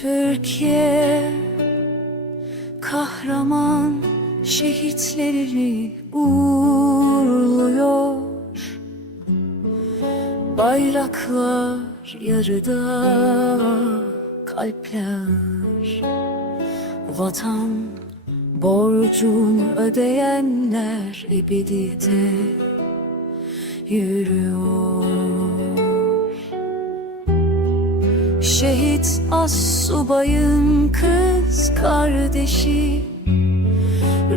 Türkiye kahraman şehitlerini uğurluyor. Bayraklar yarıda kalpler. Vatan borcunu ödeyenler ebediyete yürüyor Şehit as subayın kız kardeşi.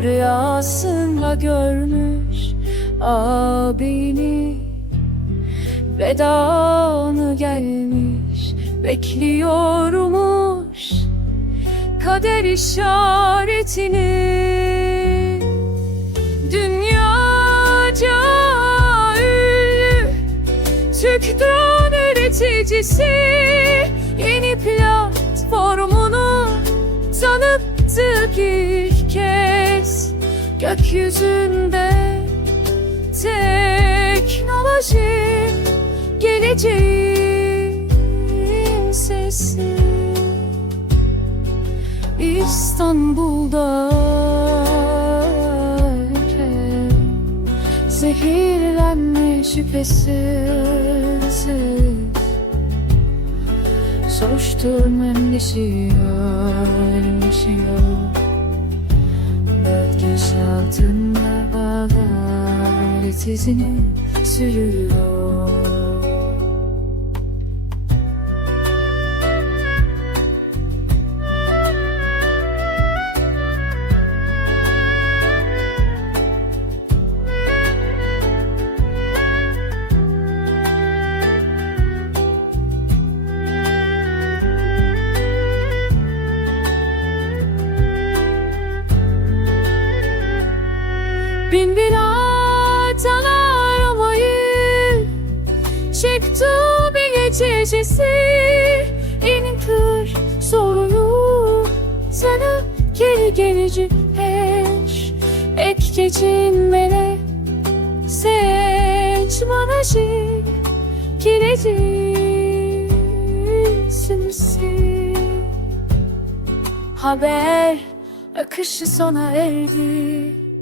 Rüyasında görmüş abini. Vedanı gelmiş bekliyormuş Kader işaretini. Dünyaca ünlü Türk drone üreticisi tanıttık ilk kez Gökyüzünde teknoloji Geleceğin sesi. İstanbul'da Zehirlenme şüphesiz Soruşturma endişiyor, endişiyor Dört kişi altında adalet izini sürüyor Bin bir atan arabayı Çıktı bir gecesi. En kır soruyu Sana. Geri gelecek eş. Ek geçinmene Seç bana şey Geleceksin Haber akışı sona erdi